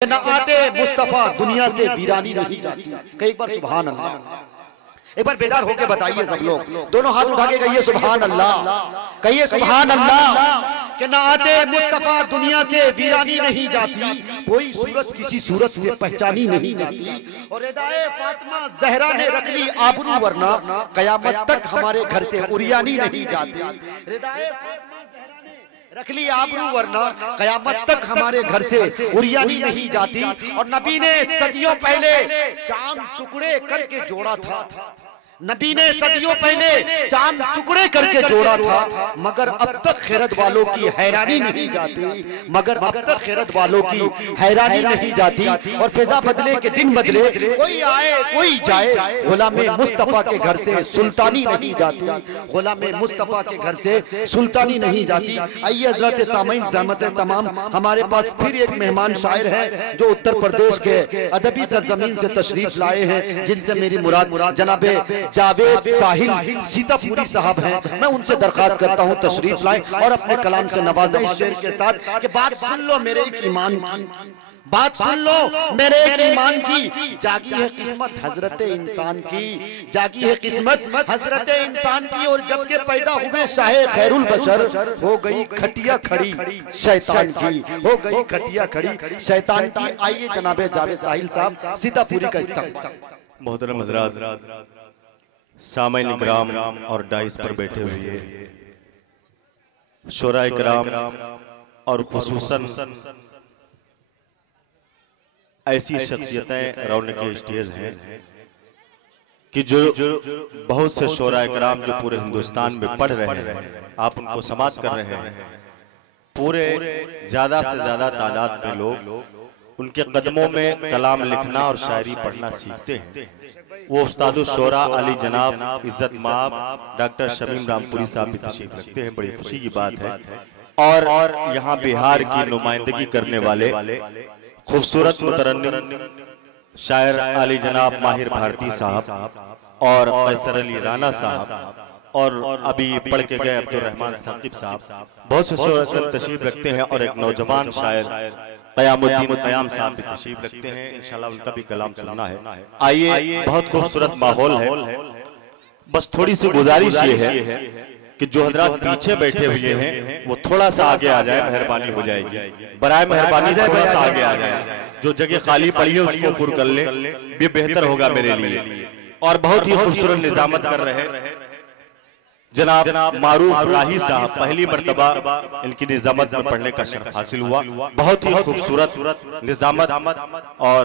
न आते मुस्तफा दुनिया से वीरानी नहीं जाती। कई बार सुभान अल्लाह, एक बार बेदार होके बताइए सब लोग, दोनों हाथ उठा के कहिए सुभान अल्लाह, कहिए सुभान अल्लाह। कि न आते मुस्तफा दुनिया से वीरानी नहीं जाती, कोई सूरत किसी सूरत से पहचानी नहीं जाती। और रिदाए फातिमा जहरा ने रख ली आबरू, वरना कयामत तक हमारे घर से उरियानी नहीं जाती। रिदाए रख ली आबरू, वरना कयामत तक हमारे घर से उरियानी नहीं जाती। और नबी ने सदियों पहले चांद टुकड़े करके जोड़ा था, नबी ने सदियों पहले चांद टुकड़े करके जोड़ा था, मगर अब तक खैरत वालों की हैरानी नहीं जाती, मगर अब तक खैरत वालों की हैरानी नहीं जाती। और फिजा बदले के दिन बदले, कोई आए कोई जाए, गुलामे मुस्तफा के घर से सुल्तानी नहीं जाती, गुलामे मुस्तफा के घर से सुल्तानी नहीं जाती। आइए हजरत सामईन ज़हमत तमाम, हमारे पास फिर एक मेहमान शायर है जो उत्तर प्रदेश के अदबी सरजमीन से तशरीफ लाए हैं, जिनसे मेरी मुराद जनाबे जावेद साहिल सीतापुरी साहब हैं। मैं उनसे दरखास्त करता हूं तशरीफ लाएं और अपने कलाम से नवाजें इस शेर के साथ कि बात सुन लो मेरे एक ईमान की, बात सुन लो मेरे एक ईमान की, जागी है किस्मत हजरत इंसान की, जागी है किस्मत हजरत इंसान की। और जब के पैदा हुए शाहे खैरुल बशर, हो गई खटिया खड़ी शैतान की, हो गई खटिया खड़ी शैतान की। आइए जनाबे जावेद साहिल साहब सीतापुरी का इस्तेमाल। मोहतरम हज़रात, सामईन इकराम और डाइस पर बैठे हुए शोरा इकराम और खुसूसन ऐसी शख्सियतें रौनक के स्टेज हैं कि जो बहुत से शोरा इकराम जो पूरे हिंदुस्तान में पढ़ रहे हैं, आप उनको समाप्त कर रहे हैं। पूरे ज्यादा से ज्यादा तादाद में लोग उनके कदमों में कलाम लिखना और शायरी पढ़ना सीखते हैं। वो उस्तादुल शोरा अली जनाब इज्जत माब डॉक्टर शमीम रामपुरी साहब भी तशरीफ रखते हैं, बड़ी खुशी की बात है। और यहाँ बिहार की नुमाइंदगी करने वाले खूबसूरत मुतरन्निम शायर अली जनाब माहिर भारती साहब और कैसर अली राना साहब और अभी पढ़ के गए अब्दुल रहमान साकिब साहब, बहुत से शोरा तशरीफ रखते हैं। और एक नौजवान शायर क़यामुद्दीन क़याम साहब भी तशरीफ रखते हैं, इंशाल्लाह उनका भी कलाम सुनना है। आइए, बहुत खूबसूरत माहौल है, बस थोड़ी सी गुजारिश ये है कि जो हजरात पीछे बैठे हुए हैं वो थोड़ा सा आगे आ जाए, मेहरबानी हो जाएगी, बराए मेहरबानी थोड़ा सा आगे आ जाए। जो जगह खाली पड़ी है उसको पूर्ण कर ले, ये बेहतर होगा मेरे लिए। और बहुत ही खूबसूरत निजामत कर रहे जनाब मारूफ राही साहब, पहली मर्तबा इनकी निजामत में पढ़ने का शर्फ हासिल हुआ। बहुत ही खूबसूरत निजामत, और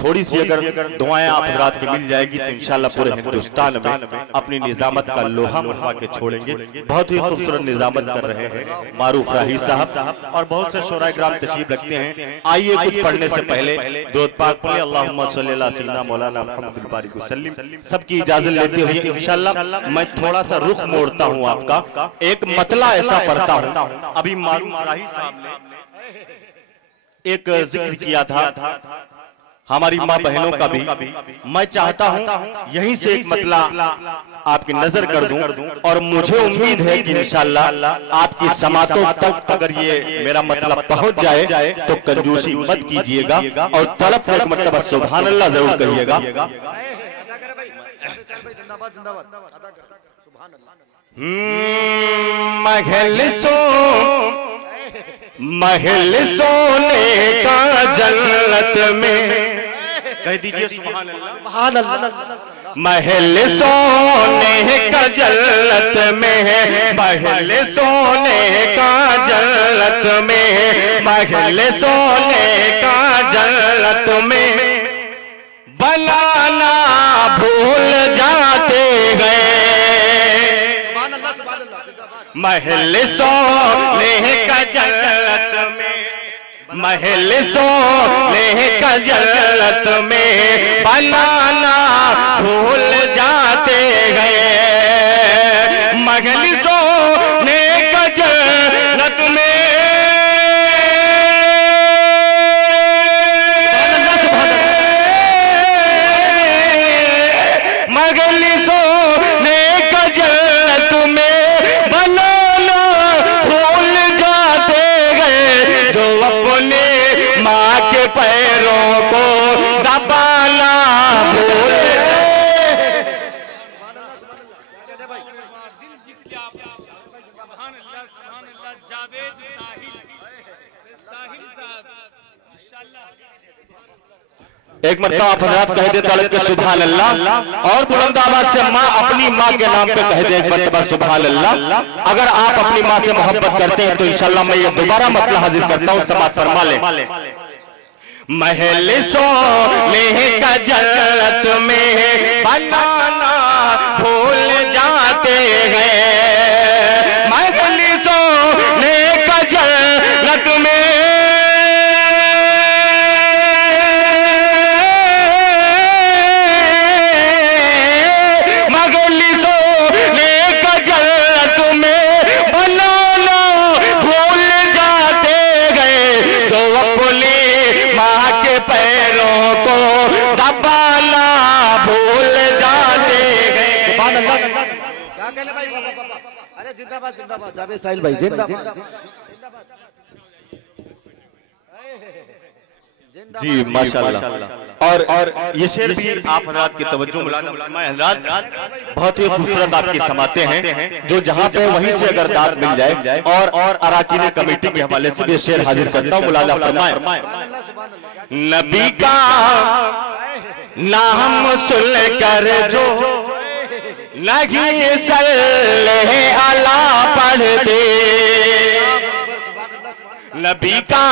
थोड़ी सी अगर दुआएं आप हजरात की मिल जाएगी तो इंशाल्लाह पूरे हिंदुस्तान में अपनी निजामत का लोहा मनवा के छोड़ेंगे। बहुत ही खूबसूरत निजामत कर रहे हैं मारूफ राही साहब और बहुत से शोरा इकराम तशरीफ रखते हैं। आइए, कुछ पढ़ने से पहले दुरूद पाक पढ़िए, अल्लाहुम्मा सल्ली अला सय्यिदना मौलाना मुहम्मद बारिक वसल्लम। सबकी इजाजत लेते हुए इंशाल्लाह मैं थोड़ा सा रुख मोड़ता हूँ आपका, एक मतला ऐसा पढ़ता हूँ। अभी मारूफ राही साहब ने एक जिक्र किया था हमारी माँ बहनों का भी, मैं चाहता हूं यहीं से एक मतला आपकी नजर कर दूं। और मुझे उम्मीद है कि इंशाल्लाह आपकी समातों तक अगर ये मेरा मतलब पहुंच जाए तो कंजूसी मत कीजिएगा और तड़प एक मर्तबा सुभान अल्लाह जरूर कहिएगा। महल सोने का जन्नत में, कह दीजिए सुभान अल्लाह। महल सोने का जन्नत में है, महल सोने का जन्नत में है, महल सोने का जन्नत में बनाना भूल जाते गए। महल सोने का जन्नत में, महल सोने का जन्नत में बनाना भूल जाते गए। महल सोने का जन्नत में, महल सोने का जन्नत में बनाना भूल जाते गए। जो अपने माँ के पैर एक मरतबा आप हज़रात कह दे तलब के सुभान अल्लाह, और बुलंद आवाज से माँ अपनी माँ के नाम पे कह दे एक मरतबा सुभान अल्लाह। अगर आप अपनी माँ से मोहब्बत करते हैं तो इंशाल्लाह मैं ये दोबारा मतला हाजिर करता हूँ, समात फरमा ले। महल सोने का जन्नत में बनाना भूल जाते हैं, महल सोने का जन्नत में जिंदाबाद जिंदाबाद जावेद साहिल भाई जिंदाबाद जी माशाल्लाह। और ये शेर भी आप हज़रात की तवज्जो मुलाज़ा फरमाएं। हज़रात बहुत ही खूबसूरत आपकी समाते हैं जो जहाँ पे वहीं से अगर दाद मिल जाए, और अराकीन कमेटी के हवाले से भी शेर हाजिर करता हूँ, मुलाज़ा फरमाएं। नबी का नाम सुन कर जो नहीं सल्ले अला पढ़ते, नबी का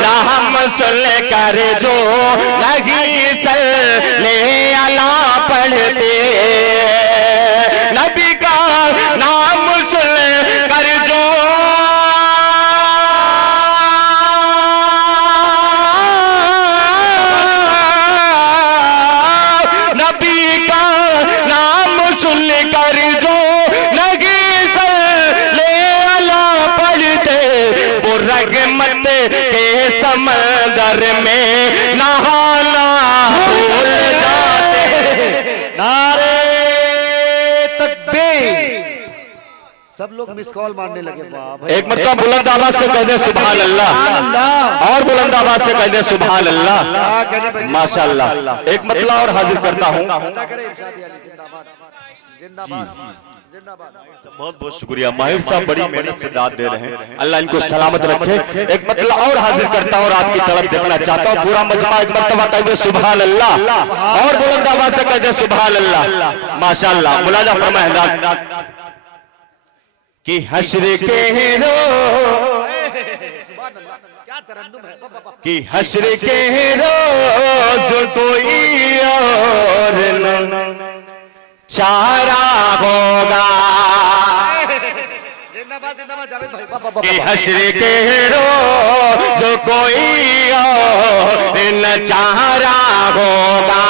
नाम सुन कर जो नहीं सल्ले अला पढ़ते, नबी का नाम सुन कर जो समंदर में नहाना भूल जाते। नारे तकबीर। सब लोग मिस कॉल मारने लगे। एक मरतबा बुलंद आवाज से कह दे सुभान अल्लाह, और बुलंद आवाज से कह दे सुभान अल्लाह, माशाअल्लाह। एक मतला और हाजिर करता हूँ। बहुत बहुत शुक्रिया माहिर साहब, बड़ी मेहनत से दाद दे रहे हैं, अल्लाह इनको सलामत रखे। एक मतलब और हाजिर करता हूँ और आपकी तरफ देखना चाहता हूँ। पूरा मजमा एक मरतबा कह दे सुभान अल्लाह, और बुलंद आवाज से कह दे सुभान अल्लाह, माशाअल्लाह। मुलाजा फरमाए कि हश्र के रो कि हश्र के रोज कोई और न चारा होगा, कि हश्र के रोज कोई और न चारा होगा,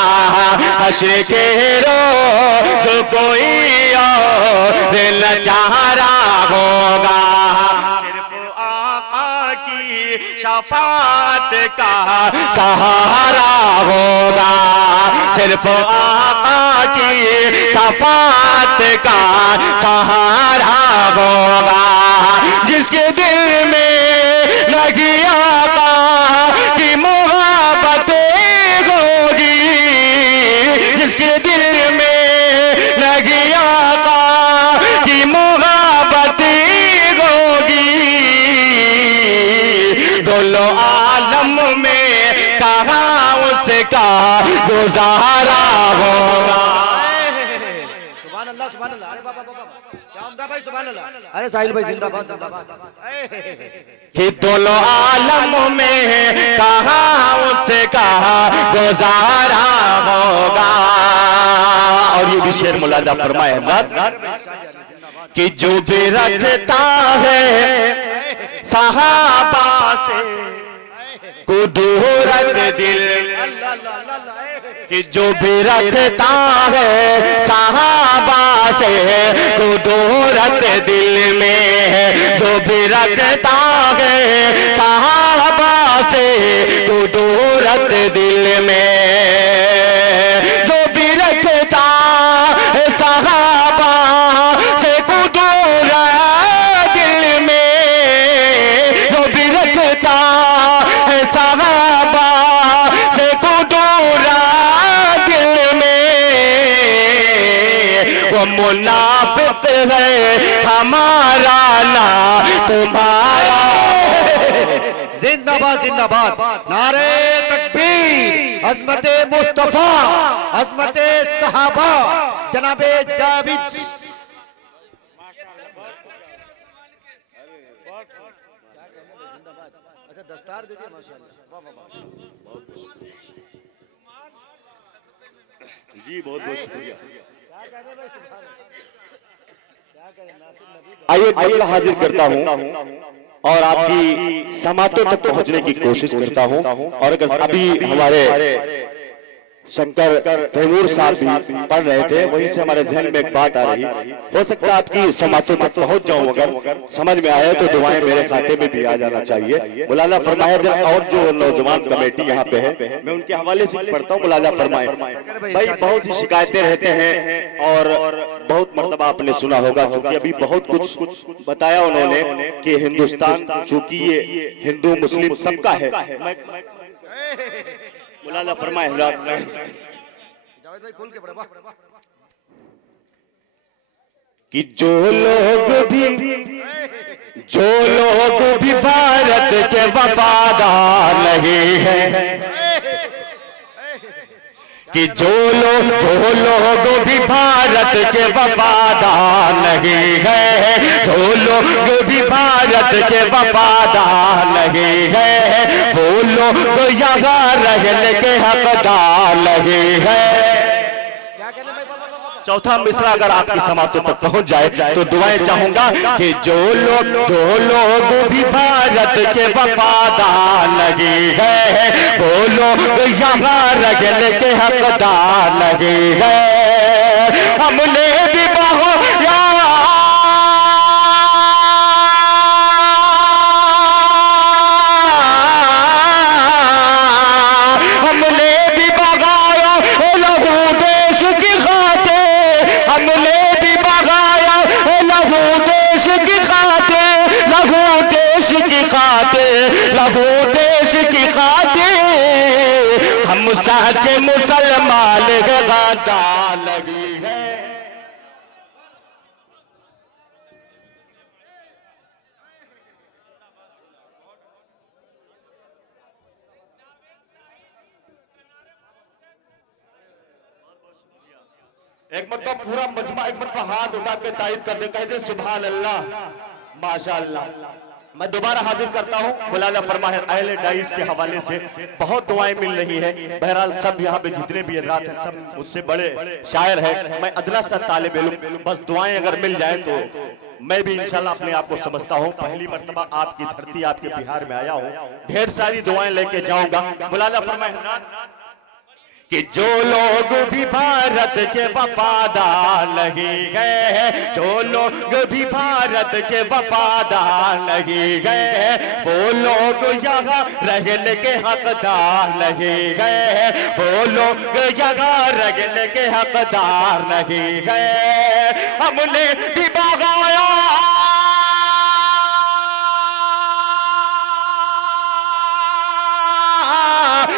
हश्र के रोज कोई और न चारा होगा, सिर्फ आका की शफात का सहारा होगा, सिर्फ आका की शफात का सहारा होगा, जिसके दिल में लगी आका की मोहब्बत होगी, जिसके दिल में लगी आका की मोहब्बत होगी, दोनों आलम में कहाँ उसका गुजारा होगा। अरे साहिल भाई जिंदाबाद जिंदाबाद। कि दोनों आलम में कहाँ उसका गुजारा होगा। और ये भी शेर मुलाजा फरमाए कि जो भी रखता है सहाबा से कुदूरत दिल, कि जो भी रखता है सहाबा से कुदूरत दिल में, जो भी रखता है सहाबा से कुदूरत दिल में, जो भी रखता है सहाबा से कुदूरत दिल में, जो भी रखता है सहाबा से कुदूरत दिल में, वो मुनाफिक है हमारा ना तुम्हारा। जिंदाबाद जिंदाबाद, नारे तकबीर, अज़मते मुस्तफा, अज़मते सहाबा, जनाबे जाविद। अच्छा दस्तार दे दिया, माशाअल्लाह, वाह वाह, जी बहुत बहुत शुक्रिया। आइए मतला हाजिर करता हूँ और आपकी समातों तक पहुंचने की कोशिश करता हूँ। और अगर अभी हमारे शंकर तैमूर साहब भी पढ़ रहे थे, वहीं से हमारे जहन में एक बात आ रही, हो सकता है आपकी समातों तक पहुंच जाऊं, अगर समझ में आए तो दुआएं मेरे खाते में भी आ जाना चाहिए। मुलाजा फरमाए। और जो नौजवान कमेटी यहाँ पे है, मैं उनके हवाले से पढ़ता हूँ। मुलाजा फरमाए। भाई बहुत सी शिकायतें रहते हैं और बहुत मर्तबा आपने सुना होगा, चूंकि अभी बहुत कुछ बताया उन्होंने कि हिंदुस्तान चूंकि ये हिंदू मुस्लिम सबका है। मुलाजा फरमाए। जावेद भाई खुल के पढ़, वाह। कि जो लोग भी भारत के वफादार नहीं है, कि जो लोग भी भारत के वफादार नहीं है, जो लोग भी भारत के वफादार नहीं है, वो लोग यहाँ रहने के हकदार नहीं है। चौथा मिसरा अगर आपकी समातों तक पहुंच जाए तो दुआएं चाहूंगा कि जो लोग भी भारत के वफादार नहीं है, वो लोग यहाँ रहने के हकदार नहीं है। हमने भी लहू देश की खातिर हम सच्चे मुसलमान गद्दार लगी है। एक मतलब पूरा मजमा एक मतलब हाथ उठा के तारीफ कर दे, कहते सुभान अल्लाह, माशाअल्लाह। मैं दोबारा हाजिर करता हूँ। मुलाजा फरमाए। अहले डाइस के हवाले से बहुत दुआएं मिल रही है। बहरहाल सब यहाँ पे जितने भी हज़रात हैं सब मुझसे बड़े शायर हैं, मैं अदना सा तालिब इल्म, बस दुआएं अगर मिल जाए तो मैं भी इंशाल्लाह अपने आप को समझता हूँ पहली मर्तबा आपकी धरती आपके बिहार में आया हूँ, ढेर सारी दुआएं लेके जाऊंगा। मुलाजा फरमाए कि जो लोग भी भारत के वफादार नहीं है, जो लोग भी भारत के वफादार नहीं है, वो लोग यहाँ रहने के हकदार नहीं है, वो लोग यहाँ रहने के हकदार नहीं है। हमने भी बगाया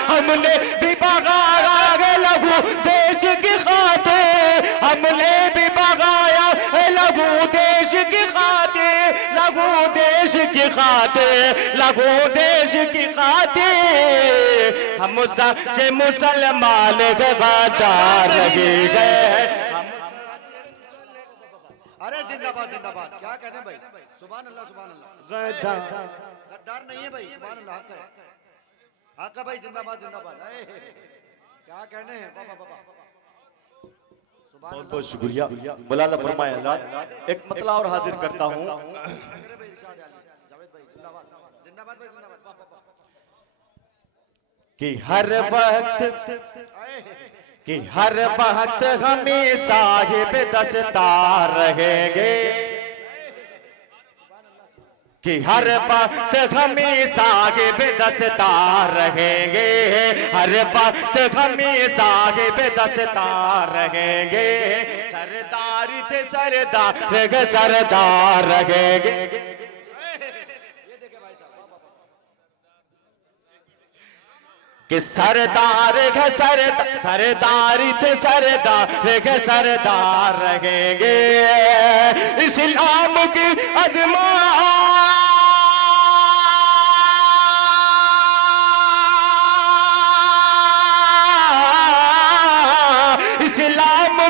हमने भी बगाया लघु देश की खातिर, हमने भी बगाया लघु देश की खातिर, लघु देश की खातिर, लघु देश की खातिर हम सच्चे मुसलमान गद्दार लगे गए। अरे जिंदाबाद जिंदाबाद, क्या कहने भाई, सुभान अल्लाह सुभान अल्लाह। गद्दार नहीं है भाई, सुभान अल्लाह, हक है, हक है भाई, जिंदाबाद जिंदाबाद। क्या कहने हैं बाबा बाबा, बहुत बहुत शुक्रिया। मुलाजा फरमाए। अल्लाह एक मतला और हाजिर करता हूँ कि हर वक्त हमें साहिब दस्तार रहेंगे, कि हर वक्त हमें साहिब दस्तार रहेंगे, हर वक्त हमें साहिब दस्तार रहेंगे। सरदार थे सरदार सरदार रहेंगे, कि सरदार थे सरदार थे सरदार सरदार रहेंगे। इस्लाम की अजमा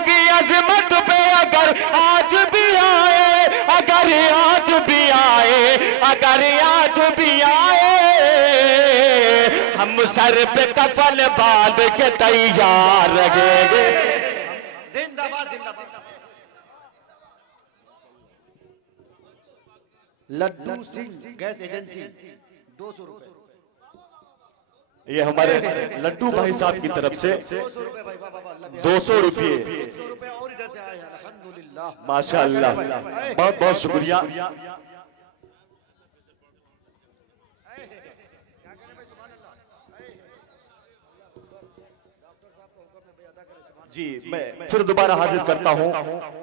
की अजमत पे अगर आज भी आए, अगर आज भी आए, अगर आज भी आए, हम सर पे कफन बांध के तैयार रहेंगे। जिंदाबाद जिंदाबाद। लड्डू सिंह गैस एजेंसी 200 रुपए। ये हमारे लड्डू भाई साहब की तरफ से 200 रुपए भाई, वाह वाह वाह। 200 रुपये 100 रुपए और इधर से आए हैं, अल्हम्दुलिल्लाह माशाअल्लाह, बहुत बहुत शुक्रिया। जी मैं फिर दोबारा हाजिर करता हूँ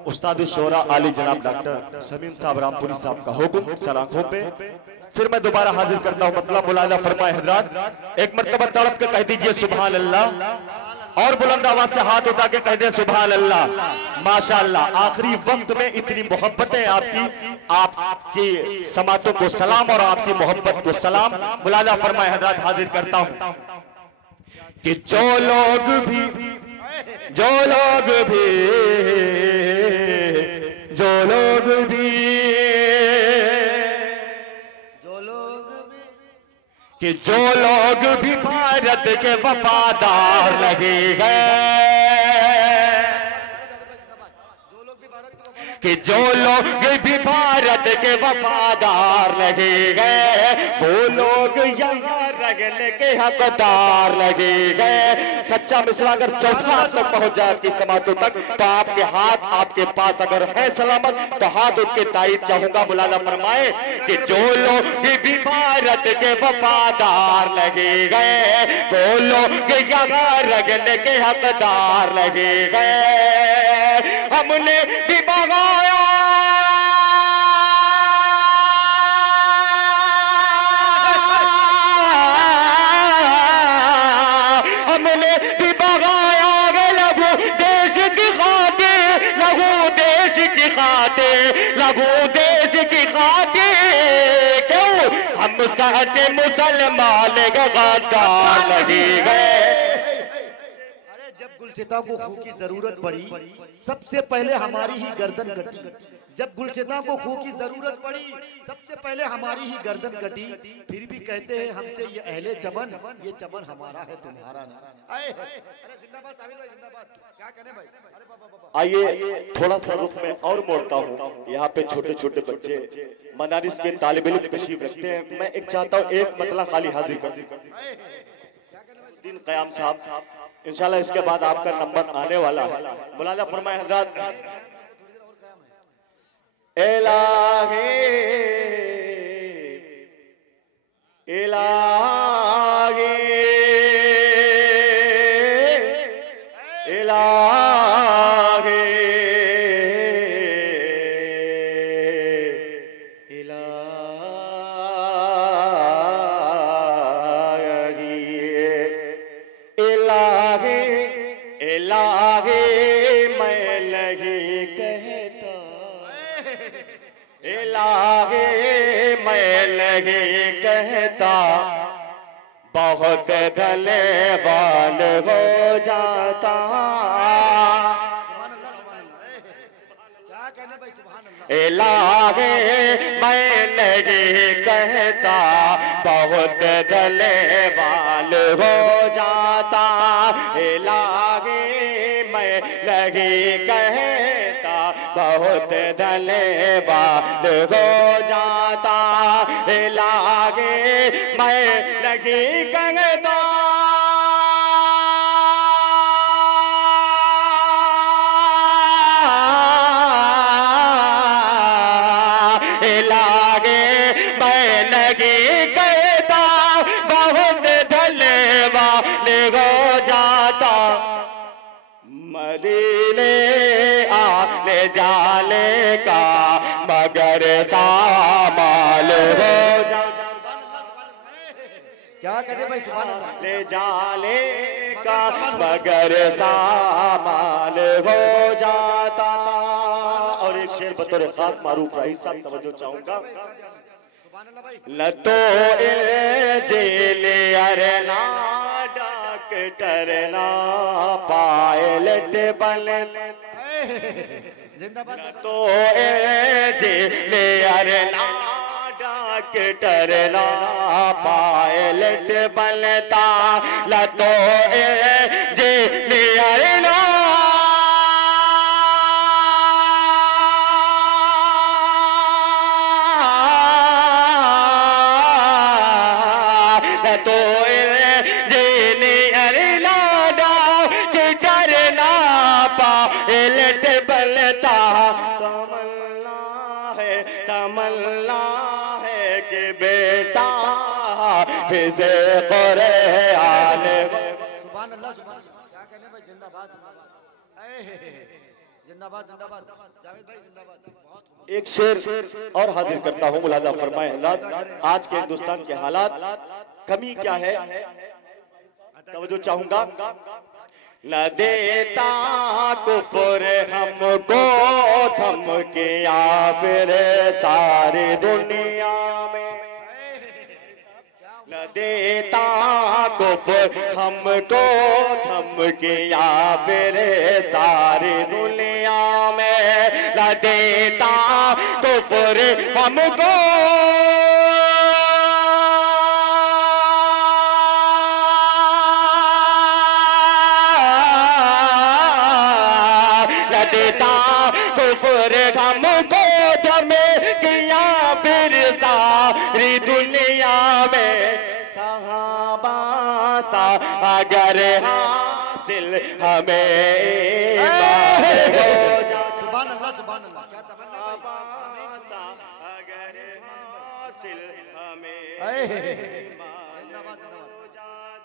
उस्ताद शोरा आली जनाब डॉक्टर शमीम साहब रामपुरी साहब का हुक्म सर आंखों पे। फिर मैं दोबारा हाजिर करता हूँ, मतलब मुलाजा फरमाए हजरात, एक मरतबा तड़प के कह दीजिए सुभान अल्लाह, और बुलंद आवाज से हाथ उठा के कह दे सुभान अल्लाह। माशाअल्लाह, आखिरी वक्त में इतनी मोहब्बतें आपकी, आपकी समातों को सलाम और आपकी मोहब्बत को सलाम। मुलाजा फरमाए हजरात, हाजिर करता हूँ कि जो लोग भी, जो लोग भी, जो लोग भी, जो लोग भी, कि जो लोग भी भारत के वफादार लगे गए, जो लोग भी भारत के कि जो लोग भी भारत के वफादार लगे गए, वो लोग यहाँ रगने के हकदार लगे गए। सच्चा मिसरा अगर चौथा हाथ तक पहुंच जाए आपकी समातों तक, तो आपके हाथ आपके पास अगर है सलामत, तो हाथ उठ के तारीफ चाहूंगा। मुलाजा फरमाए कि जो लोग भी भारत के वफादार लगे गए, वो लोग यहाँ रगने के हकदार लगे गए। हमने भी बगाया, हमने भी बगाया लघु देश की खातिर, लघु देश की खातिर, लघु देश की खातिर। क्यों हम सच्चे मुसलमान गद्दार लगे गए। अरे जब गुलसिता को खून की जरूरत पड़ी, सबसे पहले हमारी ही गर्दन कटी। जब गुलसिता को खून की जरूरत पड़ी, सबसे पहले हमारी ही गर्दन कटी। फिर भी कहते हैं हमसे ये अहले चमन, ये चमन हमारा है तुम्हारा नहीं। आए अरे जिंदाबाद साबिर भाई, जिंदाबाद। क्या कहने भाई? अरे बाबा बाबा। आइए थोड़ा सा रुख में और मोड़ता हूँ। यहाँ पे छोटे छोटे बच्चे मदारिस के तालिब इल्म तशरीफ रखते हैं। मैं एक चाहता हूँ एक मतला खाली हाजिर कर दिन कयाम साहब, इंशाल्लाह इसके बाद आपका नंबर आने वाला है। मुलाजा फरमाए हजरात, इलाही इलाही इलाही इलाही इलाही मैं नहीं कहता, इलाही मैं नहीं कहता, बहुत धन्यवाद हो जाता। क्या कहने भाई? सुभान अल्लाह। इलाही मैं नहीं कहता, बहुत धन्यवाद हो जाता। इलाही मैं नहीं कहता, बहुत धन्यवाद हो जाता। इलाही मैं नहीं कहता, मदीने आने जाने का मगर सामाल हो जाता। क्या कहते भाई? सुभान अल्लाह। ले जाने का मगर सामाल हो जाता। और एक शेर बतौर खास मारूफ रही साहब तवज्जो चाहूंगा। न तो जेल अरना डॉक्टर ना पायलट बन, जिंदाबाद। तो जिले अरना डॉक्टर ना पायलट बनता लतो जिले अरना तो जिले अरना डॉक्टर ना पायलट बनता तमन्ना है कि बेटा फिज़े कुरआन। सुभान अल्लाह सुभान अल्लाह। क्या कहने भाई, जिंदाबाद जिंदाबाद जिंदाबाद। जावेद भाई जिंदाबाद। बहुत एक शेर और हाजिर करता हूँ, मुलाजा फरमाए हज़रात। आज के हिंदुस्तान के हालात, कमी क्या है, तवज्जो चाहूंगा। न देता कुफर हमको थम के फिर सारी दुनिया में, न देता कुफर हमको थम के फिर सारी दुनिया में, न देता कुफर हमको कुफर हमको थमे किया फिर सारी दुनिया में। सहाबा सा अगर हासिल हमें सुभान अल्लाह सुभान अल्लाह। क्या तमन्ना सा अगर हासिल हमें जिंदाबाद जिंदाबाद।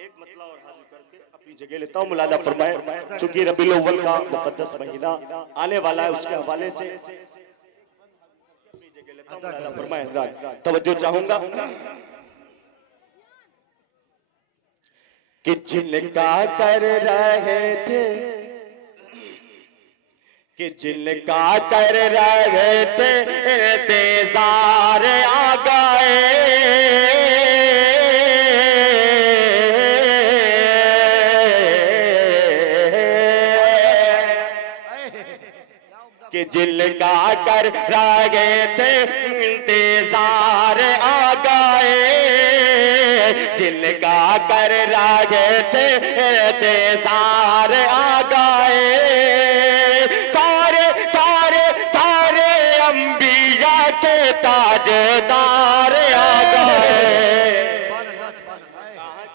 एक मतलब और हाजिर करके अपनी जगह लेता हूँ, मुलाजा फरमाए। चूंकि रबीउल अव्वल का मुकद्दस महीना आने वाला है, उसके हवाले से अपनी जगह लेता हूँ, मुलाजा फरमाए हज़रात। तवज्जो चाहूंगा कि जिनका कर रहे थे, कि जिनका कर रहे थे इंतजार आ गए, कि जिनका कर रहे थे इंतजार आ गए, जिनका कर रहे थे इंतजार आ गए। सारे सारे सारे अंबिया के ताजदार आ गए,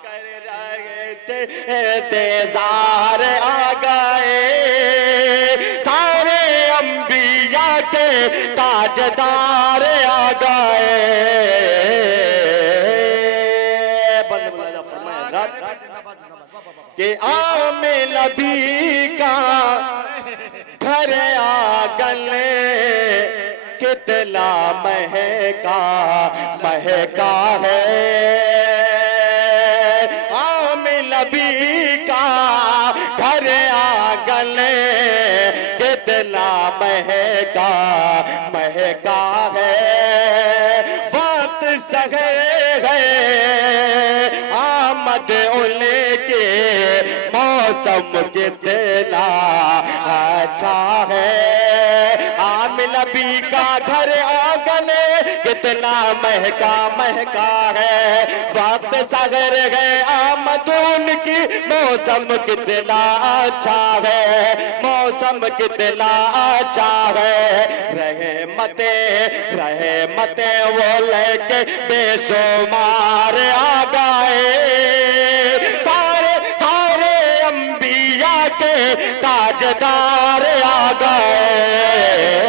कर रहे थे इंतजार आ गए। ताजदार आ गए। कि आमे नबी का घर आंगन कितना महका महका है, आमे नबी का घर आंगन कितना महका महका है। वक्त सगे गए आमद उनके, मौसम कितना अच्छा है। आम नबी का घर आंगन कितना महका महका है। वक्त सगर गए आमद उनकी, मौसम कितना अच्छा है, मौसम कितना अच्छा है। रहमते रहमते वो लेके बेशुमार आ गए। सारे सारे अंबिया के ताजदार आ गए।